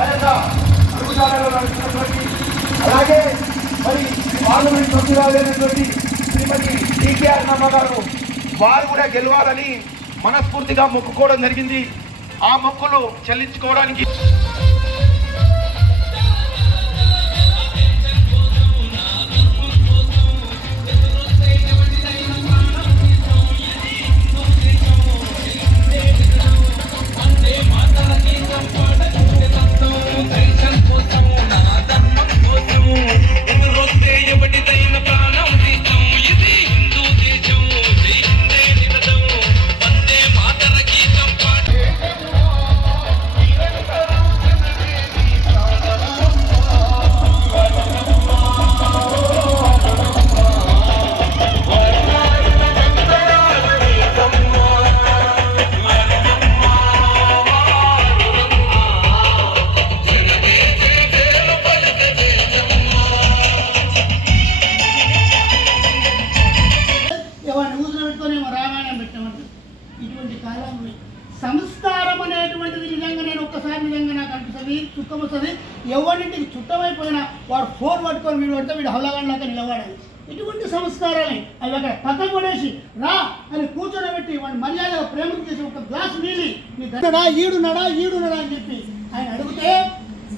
ఆ యొక్క అడుగుజాడలో నడుస్తున్నటువంటి అలాగే మరి పార్లమెంట్ సభ్యురాలైనటువంటి శ్రీమతి టీకేఆర్ నమ్మ గారు వారు కూడా గెలవాలని మనస్ఫూర్తిగా మొక్కుకోవడం జరిగింది. ఆ మొక్కులు చెల్లించుకోవడానికి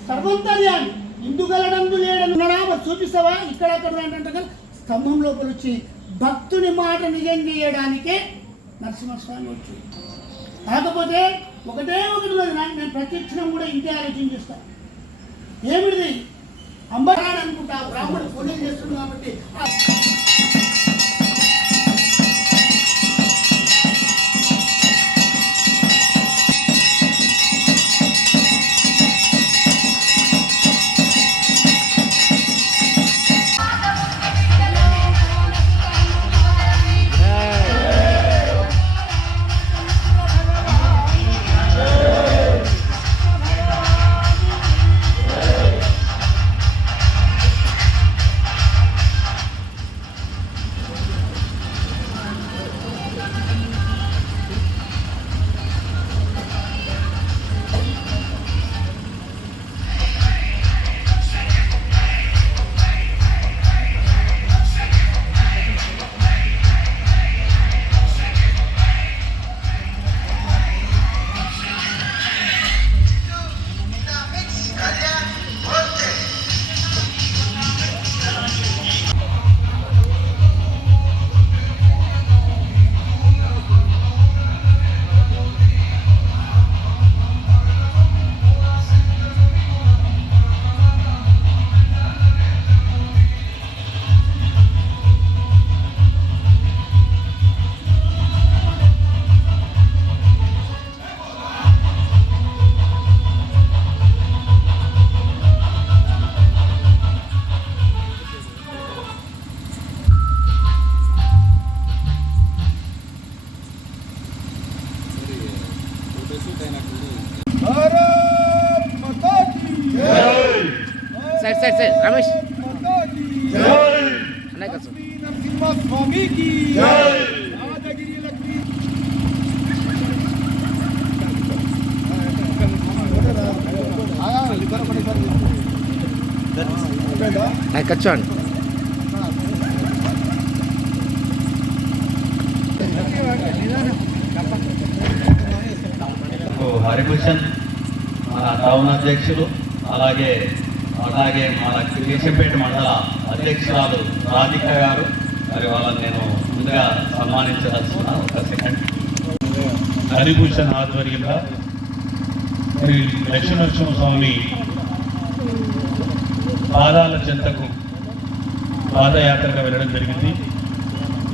సర్వంతర్యాన్ని ఇందుగలడందు లేడనున్నాడా చూపిస్తావా ఇక్కడ అక్కడ అంటే కదా స్తంభం లోపల వచ్చి భక్తుని మాట నిజం చేయడానికే నరసింహస్వామి వచ్చి. కాకపోతే ఒకటే ఒకటి ఉన్నది నేను ప్రత్యక్షణం కూడా ఇంతే ఆలోచన చేస్తాను ఏమిటిది? అంబరాడు అనుకుంటా. బ్రాహ్మణుడు పూజలు చేస్తుంది కాబట్టి నాకు కూర్చోండి హరిభూషణ్ మన టౌన్ అధ్యక్షులు అలాగే అలాగే మన కేశంపేట మండల అధ్యక్షురాలు రాధిక గారు. మరి వాళ్ళని నేను ముందుగా సన్మానించదలుచుకున్నాను. ఒక సెకండ్ హరిభూషణ్ ఆధ్వర్యంగా శ్రీ లక్ష్మీనరసింహ స్వామి పాదాల చెంతకు పాదయాత్రగా వెళ్ళడం జరిగింది.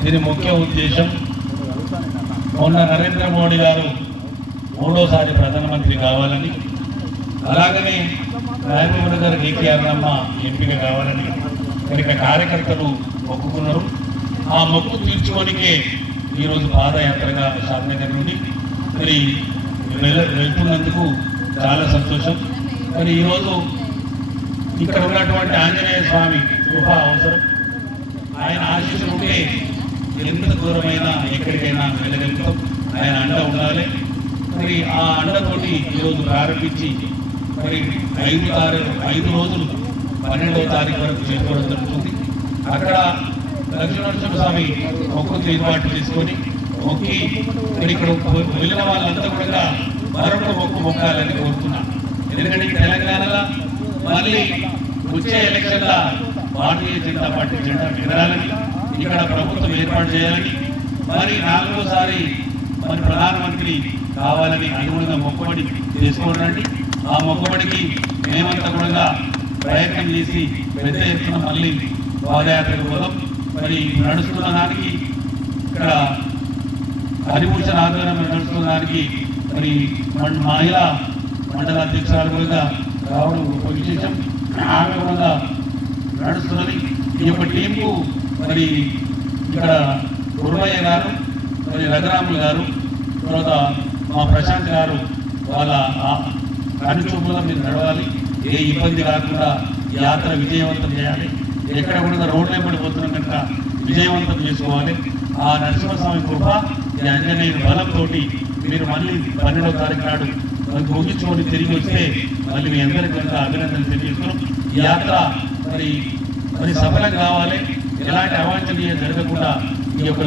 దీని ముఖ్య ఉద్దేశం మొన్న నరేంద్ర మోడీ గారు మూడోసారి ప్రధానమంత్రి కావాలని అలాగనే రాజమోహన్ గారు కేటీఆర్ అమ్మ ఎంపిక కావాలని ఇక్కడ కార్యకర్తలు మొక్కుకున్నారు. ఆ మొక్కు తీర్చుకోనికే ఈరోజు పాదయాత్రగా షాద్నగర్ నుండి మరి వెళ్తున్నందుకు చాలా సంతోషం. మరి ఈరోజు ఇక్కడ ఉన్నటువంటి ఆంజనేయ స్వామి కృప అవసరం. ఆయన ఆశీస్సులు ఉంటే ఎంత దూరమైనా ఎక్కడికైనా వెళ్ళగలుగుతాం. ఆయన అండ ఉండాలి. మరి ఆ అండతోటి ఈరోజు ప్రారంభించి మరి ఐదు తారీఖు ఐదు రోజులు పన్నెండవ తారీఖు వరకు చేరుకోవడం జరుగుతుంది. అక్కడ లక్ష్మీనరసింహ స్వామి మొక్కు ఏర్పాటు చేసుకొని మొక్కి ఇక్కడ వెళ్ళిన వాళ్ళంతా కూడా మరొక మొక్కు మొక్కాలని కోరుతున్నా. ఎందుకంటే తెలంగాణలో మళ్ళీ వచ్చే ఎలక్షన్ల భారతీయ జనతా పార్టీ జెండా ఎగరాలని ఇక్కడ ప్రభుత్వం ఏర్పాటు చేయాలని మరి నాలుగోసారి మరి ప్రధానమంత్రి కావాలని అనుగుణంగా మొక్కుబడి చేసుకోవడానికి ఆ మొక్కుబడికి మేమంతా కూడా ప్రయత్నం చేసి పెద్ద ఎత్తున మళ్ళీ పాదయాత్రకు పోదాం. మరి నడుస్తున్న దానికి ఇక్కడ హరిభూషణ్ ఆధ్వర్యంలో నడుస్తున్న దానికి మరి మహిళా మండల అధ్యక్షురాలు కూడా రావడం గొప్ప విశేషం ఆమె కూడా నడుస్తున్నది. ఈ యొక్క టీంకు మరి ఇక్కడ గురువయ్య గారు మరి రఘురాములు గారు తర్వాత మా ప్రశాంత్ గారు వాళ్ళ ఆ- కనుచూపులో మీరు నడవాలి. ఏ ఇబ్బంది కాకుండా యాత్ర విజయవంతం చేయాలి. ఎక్కడ కూడా రోడ్లు వెంబడిపోతున్నాం కనుక విజయవంతం చేసుకోవాలి. ఆ నరసింహస్వామి కృప ఈ అంజనేయుని బలంతో మీరు మళ్ళీ పన్నెండవ తారీఖు నాడు ముగించుకొని తిరిగి వస్తే మళ్ళీ మీ అందరికీ కొంత అభినందనలు తెలియజేస్తున్నాం ఈ యాత్ర మరి మరి సఫలం కావాలి. ఎలాంటి అవాంఛనీయ జరగకుండా ఈ యొక్క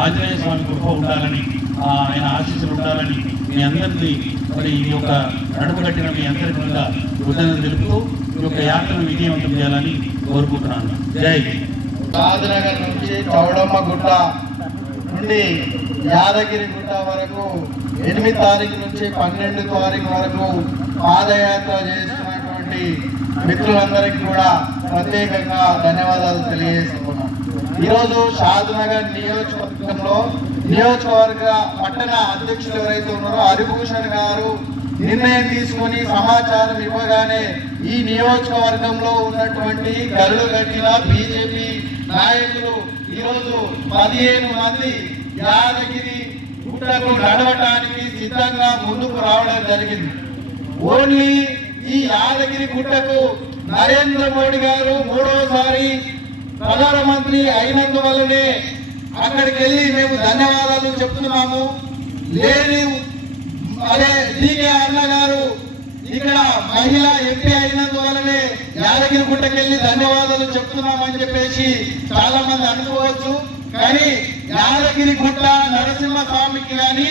ఆంజనేయ స్వామి కృప ఉండాలని ఆయన ఆశీస్సులు ఉండాలని మీ అందరినీ మరి ఈ యొక్క నడుపు కట్టిన మీ అందరి కూడా కృతజ్ఞతలు తెలుపుతూ ఈ యొక్క యాత్రను విజయవంతం చేయాలని కోరుకుంటున్నాను. జై రాజనగర్ నుంచి చౌడమ్మ గుట్ట నుండి యాదగిరి గుట్ట వరకు ఎనిమిది తారీఖు నుంచి పన్నెండు తారీఖు వరకు పాదయాత్ర చేస్తున్నటువంటి మిత్రులందరికీ కూడా ప్రత్యేకంగా ధన్యవాదాలు తెలియజేస్తున్నాను ఈరోజు షాద్నగర్ నియోజకవర్గంలో నియోజకవర్గ పట్టణ అధ్యక్షులు ఎవరైతే ఉన్నారో హరిభూషణ్ గారు నిర్ణయం తీసుకొని సమాచారం ఇవ్వగానే ఈ నియోజకవర్గంలో ఉన్నటువంటి గల్లు గట్టిన బీజేపీ నాయకులు ఈరోజు పదిహేను మంది యాదగిరి గుట్టకు నడవటానికి సిద్ధంగా ముందుకు రావడం జరిగింది. ఓన్లీ ఈ యాదగిరి గుట్టకు నరేంద్ర మోడీ గారు మూడోసారి ప్రధానమంత్రి అయినందువల్లనే అక్కడికి వెళ్ళి మేము ధన్యవాదాలు చెప్తున్నాము. లేని అదే డీకే అన్న గారు ఇక్కడ మహిళ ఎంపీ అయినందువల్లనే యాదగిరి గుట్టకెళ్ళి ధన్యవాదాలు చెప్తున్నామని చెప్పేసి చాలా మంది అనుకోవచ్చు. కానీ యాదగిరి గుట్ట నరసింహ స్వామికి కానీ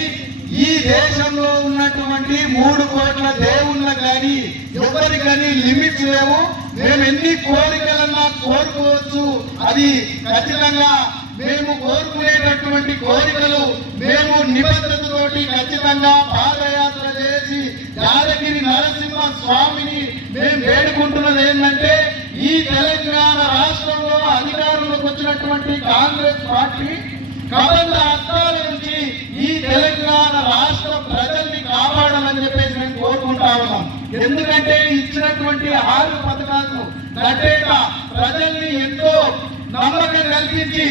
ఈ దేశంలో ఉన్నటువంటి మూడు కోట్ల దేవుళ్ళకు కానీ ఎవరికని లిమిట్స్ లేవు. మేము ఎన్ని కోరికలన్నా కోరుకోవచ్చు. అది ఖచ్చితంగా మేము కోరుకునేటటువంటి కోరికలు మేము నిబద్ధతతోటి ఖచ్చితంగా పాదయాత్ర చేసి యాదగిరి నరసింహ స్వామిని మేము వేడుకుంటున్నది ఏంటంటే ఈ తెలంగాణ రాష్ట్రంలో అధికారంలోకి వచ్చినటువంటి కాంగ్రెస్ పార్టీ కబంధ హస్తాల నుంచి ఈ తెలంగాణ రాష్ట్ర ప్రజల్ని కాపాడాలని చెప్పేసి మేము కోరుకుంటా ఉన్నాం. ఎందుకంటే ఇచ్చినటువంటి ఆరు పథకాలను నటేట ప్రజల్ని ఎంతో నమ్మకం కల్పించి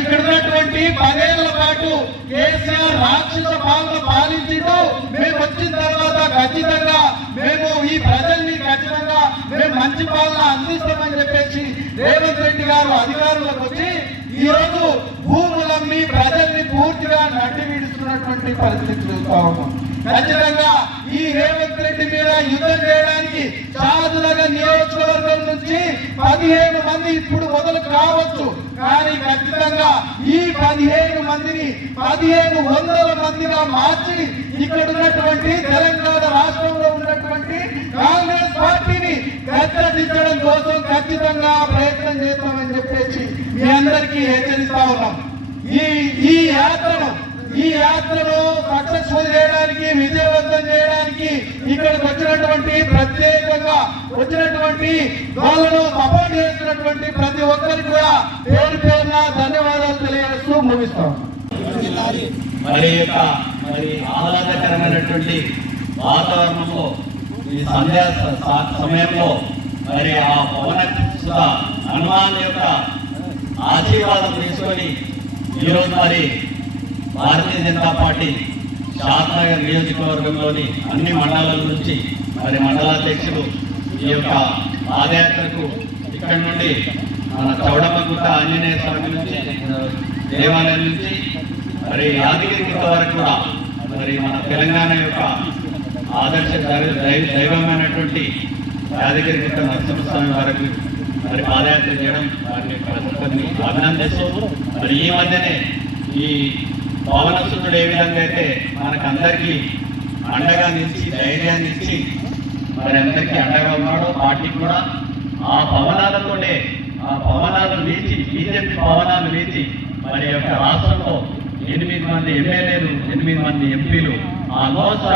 ఇక్కడ ఉన్నటువంటి పదేళ్ళ పాటు కేసీఆర్ రాక్షస పాలన పాలించిండు. మేము వచ్చిన తర్వాత ఖచ్చితంగా మేము ఈ ప్రజల్ని మేము మంచి పాలన అందిస్తామని చెప్పేసి రేవంత్ రెడ్డి గారు అధికారులకు వచ్చి ఈ రోజు భూములమ్మి ప్రజల్ని పూర్తిగా నడ్డి విడుస్తున్నటువంటి పరిస్థితి చూస్తా ఉన్నాం. ఖచ్చితంగా ఈ రేవంత్ రెడ్డి మీద యుద్ధం చేయడానికి షాదునగర్ నియోజకవర్గం నుంచి పదిహేను మంది ఇప్పుడు మొదలు కావచ్చు. కానీ ఖచ్చితంగా ఈ పదిహేను మందిని పదిహేను వందల మందిగా మార్చి ఇక్కడ ఉన్నటువంటి తెలంగాణ రాష్ట్రంలో ఉన్నటువంటి కాంగ్రెస్ పార్టీ గద్దెదించడం కోసం ఖచ్చితంగా ప్రయత్నం చేస్తామని చెప్పేసి మీ అందరికీ హెచ్చరిస్తా ఉన్నాం. ఈ ఈ యాత్రను ఈ యాత్రను సక్సెస్ఫుల్ చేయడానికి విజయవంతం చేయడానికి ఇక్కడికి వచ్చినటువంటి ప్రత్యేకంగా వచ్చినటువంటి వాళ్ళను సపోర్ట్ చేసినటువంటి ప్రతి ఒక్కరికి కూడా పేరు పేరున ధన్యవాదాలు తెలియజేస్తూ ముగిస్తాం. మరి యొక్క మరి ఆహ్లాదకరమైనటువంటి వాతావరణంలో ఈ సంధ్యా సమయంలో మరి ఆ పవన సుత హనుమాన్ యొక్క ఆశీర్వాదం తీసుకొని ఈరోజు మరి భారతీయ జనతా పార్టీ షాద్నగర్ నియోజకవర్గంలోని అన్ని మండలాల నుంచి మరి మండలాధ్యక్షులు ఈ యొక్క పాదయాత్రకు ఇక్కడ నుండి మన చౌడమ్మగుట్ట ఆంజనేయ స్వామి నుంచి దేవాలయం నుంచి మరి యాదగిరి గుట్ట వరకు కూడా మరి మన తెలంగాణ యొక్క ఆదర్శ దైవ- దైవమైనటువంటి యాదగిరి గుట్ట నరసింహస్వామి వారికి మరి పాదయాత్ర చేయడం వారిని ప్రజలని అభినందిస్తూ మరి ఈ మధ్యనే ఈ పవనసుతుడు ఏ విధంగా అయితే మనకందరికీ అండగా నిలిచి ధైర్యాన్ని ఇచ్చి మరి అందరికీ అండగా ఉన్నాడో పార్టీకి కూడా ఆ పవనాలతోనే ఆ పవనాలు వీచి బీజేపీ పవనాలు లేచి మరి యొక్క రాష్ట్రంలో ఎనిమిది మంది ఎమ్మెల్యేలు ఎనిమిది మంది ఎంపీలు ఆ ఆల్మోస్ట్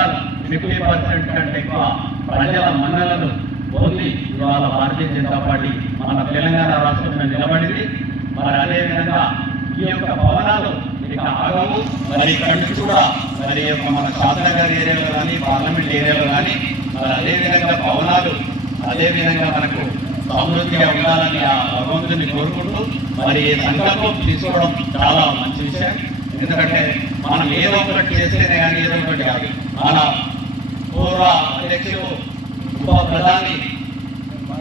ఫిఫ్టీ పర్సెంట్ కంటే ఎక్కువ ప్రజల మన్నలను పొంది ఇవాళ భారతీయ జనతా పార్టీ మన తెలంగాణ రాష్ట్రంలో నిలబడింది. మరి అదేవిధంగా ఈ యొక్క భవనాలు ఇక ఆగవు. మరి ఇక్కడ కూడా మరి యొక్క మన శాసనగారి ఏరియాలో కానీ పార్లమెంట్ ఏరియాలో కానీ మరి అదేవిధంగా భవనాలు అదేవిధంగా మనకు సమృద్ధిగా ఉండాలని ఆ భగవంతుని కోరుకుంటూ మరి ఈ సంకల్పం తీసుకోవడం చాలా మంచి విషయం. ఎందుకంటే మనం ఏదో ఒకటి చేస్తేనే కానీ ఏదో ఒకటి కాదు. మన ಪೂರ್ವ ಅಧ್ಯಕ್ಷರು ಉಪ ಪ್ರಧಾನಿ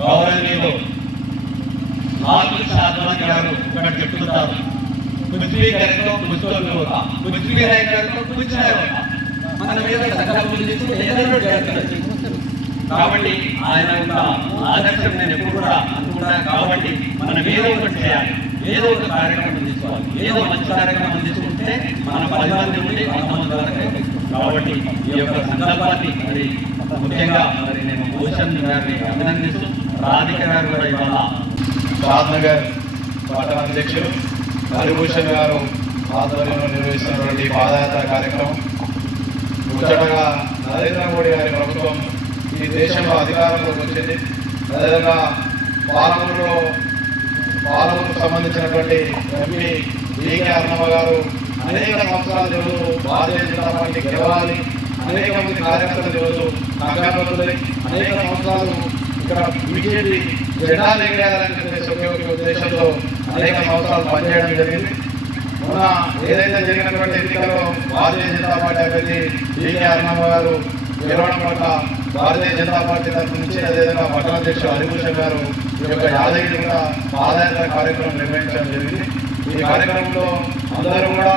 ಗೌರವನೀಯರು నాలుగు సాధనలు ఇక్కడ చెప్తున్నారు. కాబట్టి ఆయన యొక్క ఆదర్శం నేను ఎప్పుడు కూడా అనుకున్నా కాబట్టి మనం ఏదో ఒకటి చేయాలి. ఏదో ఒక కార్యక్రమం తీసుకోవాలి. ఏదో మంచి కార్యక్రమం తీసుకుంటే మన పది మంది నుండి కొంతమంది వరకు కాబట్టి ఈ యొక్క సందర్భాన్ని మరి ముఖ్యంగా మరి నేను భూషణ్ గారిని అభినందిస్తూ రాధిక గారు కూడా ఇవాళ షాద్నగర్ పట్టణ అధ్యక్షులు హరిభూషణ్ గారు ఆధ్వర్యంలో నిర్వహిస్తున్నటువంటి పాదయాత్ర కార్యక్రమం. ముచ్చటగా నరేంద్ర మోడీ గారి ప్రభుత్వం ఈ దేశంలో అధికారంలోకి వచ్చింది. అదేవిధంగా పాలమూరులో పాలమూరుకు సంబంధించినటువంటి ఎంపీ డికే అన్నమ్మ గారు అనేక సంవత్సరాలు భారతీయ జనతా పార్టీ గెలవాలి అనేక మంది కార్యకర్తలు రోజు సంఘాలు అనేక సంవత్సరాలు ఇక్కడ బీజేపీ జెండాలు ఎగరేయాలని చెప్పేసి ఉద్దేశంతో అనేక సంవత్సరాలు పనిచేయడం జరిగింది. మొన్న ఏదైతే జరిగినటువంటి ఎన్నికల్లో భారతీయ జనతా పార్టీ అభ్యర్థి డికే అన్నమ్మ గారు గెలవడం భారతీయ జనతా పార్టీ తరఫు నుంచి అదేవిధంగా పట్టణ అధ్యక్షుడు హరిభూషణ్ గారు ఈ యొక్క యాదగిరి కూడా పాదయాత్ర కార్యక్రమం నిర్వహించడం జరిగింది. ఈ కార్యక్రమంలో అందరూ కూడా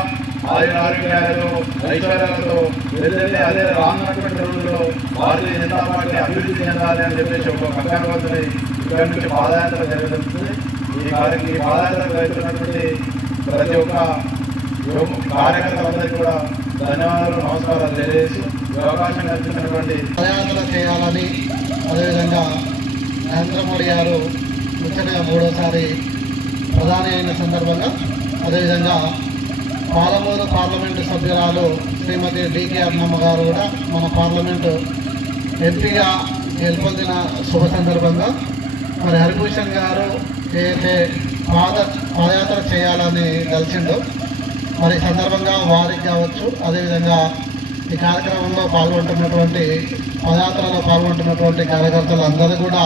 ఆయుర ఆరోగ్యాలతో ఐశ్వర్యాలతో ఏదైతే అదే రానున్నటువంటి రోజుల్లో భారతీయ జనతా పార్టీ అభివృద్ధి చెందాలి అని చెప్పేసి ఒక కంకణబద్ధుని ఇక్కడి నుంచి పాదయాత్ర జరుగుతుంది ఈ కార్య ఈ పాదయాత్ర జరుగుతున్నటువంటి ప్రతి ఒక్క కార్యకర్తలందరికీ కూడా ధన్యవాదాలు నమస్కారాలు తెలియజేసి ఈ అవకాశం కల్పించినటువంటి పాదయాత్ర చేయాలని అదేవిధంగా నరేంద్ర మోడీ గారు ముఖ్యంగా మూడోసారి ప్రధాని అయిన సందర్భంగా అదేవిధంగా పాలమూరు పార్లమెంటు సభ్యురాలు శ్రీమతి డికే అన్నమ్మ గారు కూడా మన పార్లమెంటు ఎంపీగా గెలుపొందిన శుభ సందర్భంగా మరి హరిభూషణ్ గారు ఏదైతే పాద పాదయాత్ర చేయాలని కలిసిండో మరి సందర్భంగా వారికి కావచ్చు అదేవిధంగా ఈ కార్యక్రమంలో పాల్గొంటున్నటువంటి పదయాత్రలో పాల్గొంటున్నటువంటి కార్యకర్తలు అందరూ కూడా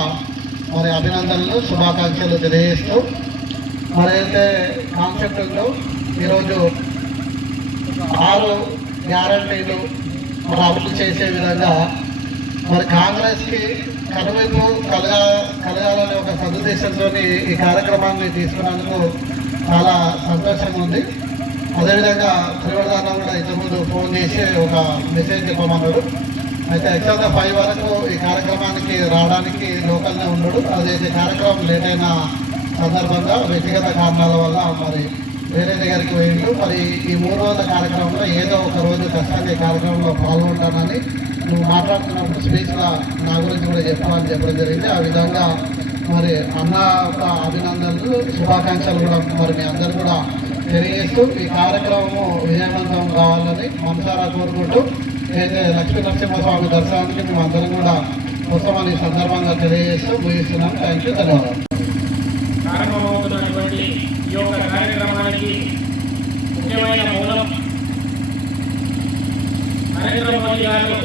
మరి అభినందనలు శుభాకాంక్షలు తెలియజేస్తూ మరైతే కాన్సెప్ట్ ఉందో ఈరోజు ఆరు గ్యారంటీలు మరి అమలు చేసే విధంగా మరి కాంగ్రెస్కి కనువైపు కలగా కలగాలనే ఒక సదుద్దేశంతో ఈ కార్యక్రమాన్ని తీసుకున్నందుకు చాలా సంతోషంగా ఉంది. అదేవిధంగా త్రివర్ధానం కూడా ఇంతకుముందు ఫోన్ చేసి ఒక మెసేజ్ చెప్పమన్నాడు. అయితే యాక్చువల్గా ఫైవ్ వరకు ఈ కార్యక్రమానికి రావడానికి లోకల్నే ఉండడు. అదైతే కార్యక్రమం లేట్ అయిన సందర్భంగా వ్యక్తిగత కారణాల వల్ల మరి వేరే దగ్గరికి పోయిండు మరి ఈ మూడు రోజుల కార్యక్రమంలో ఏదో ఒక రోజు ఖచ్చితంగా ఈ కార్యక్రమంలో పాల్గొంటానని నువ్వు మాట్లాడుతున్నప్పుడు స్పీచ్లో నా గురించి కూడా చెప్పాలని చెప్పడం జరిగింది. ఆ విధంగా మరి అన్న ఒక అభినందనలు శుభాకాంక్షలు కూడా మరి మీ అందరు కూడా తెలియజేస్తూ ఈ కార్యక్రమము విజయవంతం కావాలని మనసారా కోరుకుంటూ అయితే లక్ష్మీ నరసింహస్వామి దర్శనానికి మేము అందరం కూడా వస్తామని సందర్భంగా తెలియజేస్తూ ముగిస్తున్నాం థ్యాంక్ యూ ధన్యవాదాలు. ఈ యొక్క కార్యక్రమానికి ముఖ్యమైన మూలం నరేంద్ర మోదీ గారు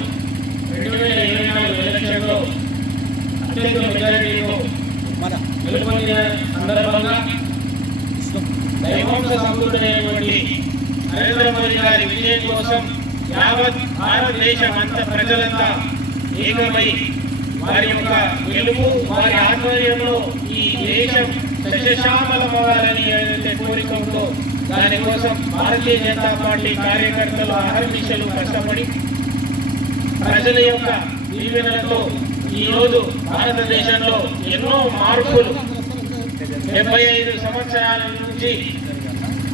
రెండు వేల ఇరవై నాలుగు ఎలక్షన్లో అత్యంత మెజారిటీతో గెలుపొందిన సందర్భంగా దైవంశ సంపూర్ణమైనటువంటి నరేంద్ర మోదీ గారి విజయం కోసం యావత్ భారతదేశం అంత ప్రజలంతా ఏకమై వారి యొక్క గెలుపు వారి ఆధ్వర్యంలో ఈ దేశం సస్యశ్యామలమవ్వాలని ఏదైతే కోరిక ఉందో దానికోసం భారతీయ జనతా పార్టీ కార్యకర్తలు అహర్నిశలు కష్టపడి ప్రజల యొక్క దీవెనలతో ఈరోజు భారతదేశంలో ఎన్నో మార్పులు డెబ్బై ఐదు సంవత్సరాల నుంచి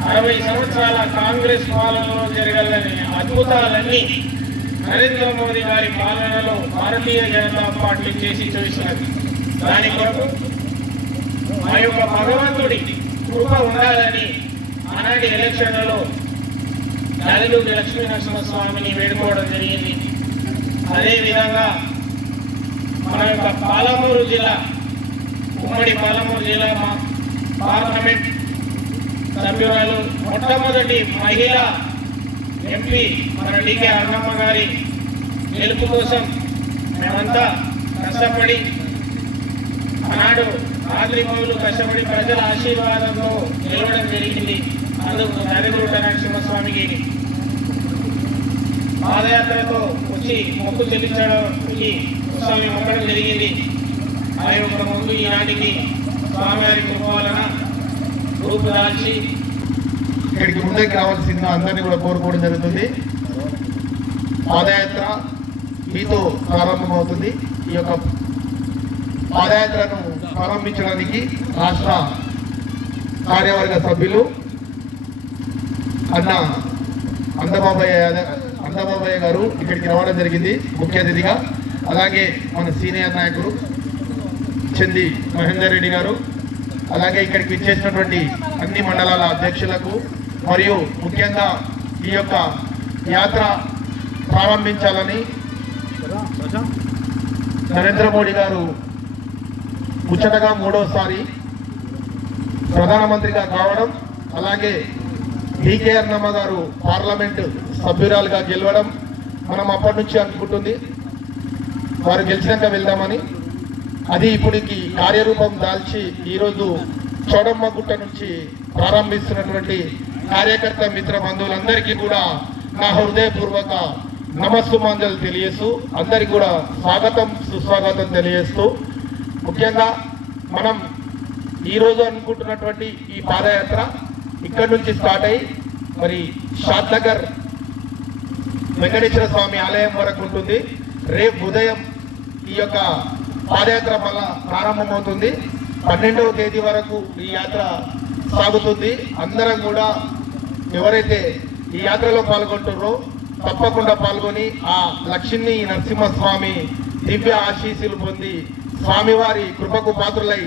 అరవై సంవత్సరాల కాంగ్రెస్ పాలనలో జరగాలని అద్భుతాలన్నీ నరేంద్ర మోదీ గారి పాలనలో భారతీయ జనతా పార్టీ చేసి చూసినది దాని కొరకు మా యొక్క భగవంతుడి కృప ఉండాలని ఆనాటి ఎలక్షన్లలో యాదగిరి లక్ష్మీ నరసింహస్వామిని వేడుకోవడం జరిగింది. అదేవిధంగా మన యొక్క పాలమూరు జిల్లా ఉమ్మడి పాలమూరు జిల్లా మా పార్లమెంట్ సభ్యురాలు మొట్టమొదటి మహిళ ఎంపీ మన డికే అన్నమ్మ గారి గెలుపు కోసం మేమంతా కష్టపడి ఆనాడు రాత్రి కష్టపడి ప్రజల ఆశీర్వాదంలో నిలవడం జరిగింది. అందుకు నరేంద్ర నరసింహస్వామికి పాదయాత్రతో వచ్చి మొక్కు చెల్లించడానికి స్వామి మొక్కడం జరిగింది. ఆ యొక్క ముందు ఈనాటికి స్వామివారి కృప వలన రూపుదాల్చి ఇక్కడికి ముందుకు రావాల్సిన అందరినీ కూడా కోరుకోవడం జరుగుతుంది. పాదయాత్ర మీతో ప్రారంభమవుతుంది. ఈ యొక్క పాదయాత్రను ప్రారంభించడానికి రాష్ట్ర కార్యవర్గ సభ్యులు అన్న అందబాబయ్య అందబాబయ్య గారు ఇక్కడికి రావడం జరిగింది ముఖ్య అతిథిగా. అలాగే మన సీనియర్ నాయకుడు చెంది మహేందర్ రెడ్డి గారు. అలాగే ఇక్కడికి ఇచ్చేసినటువంటి అన్ని మండలాల అధ్యక్షులకు మరియు ముఖ్యంగా ఈ యొక్క యాత్ర ప్రారంభించాలని నరేంద్ర మోడీ గారు ముచ్చటగా మూడోసారి ప్రధానమంత్రిగా కావడం అలాగే డికే అన్నమ్మ గారు పార్లమెంట్ సభ్యురాలుగా గెలవడం మనం అప్పటి నుంచి అనుకుంటుంది. వారు గెలిచినాక వెళ్దామని. అది ఇప్పటికి కార్యరూపం దాల్చి ఈరోజు చోడమ్మ గుట్ట నుంచి ప్రారంభిస్తున్నటువంటి కార్యకర్త మిత్ర బంధువులందరికీ కూడా నా హృదయపూర్వక నమస్సుమాంజలు తెలియజేస్తూ అందరికీ కూడా స్వాగతం సుస్వాగతం తెలియజేస్తూ ముఖ్యంగా మనం ఈరోజు అనుకుంటున్నటువంటి ఈ పాదయాత్ర ఇక్కడి నుంచి స్టార్ట్ అయ్యి మరి షాద్ నగర్ వెంకటేశ్వర స్వామి ఆలయం వరకు ఉంటుంది. రేపు ఉదయం ఈ యొక్క పాదయాత్ర మళ్ళా ప్రారంభమవుతుంది. పన్నెండవ తేదీ వరకు ఈ యాత్ర సాగుతుంది. అందరం కూడా ఎవరైతే ఈ యాత్రలో పాల్గొంటున్నారో తప్పకుండా పాల్గొని ఆ లక్ష్మీ నరసింహస్వామి దివ్య ఆశీస్సులు పొంది స్వామివారి కృపకు పాత్రులై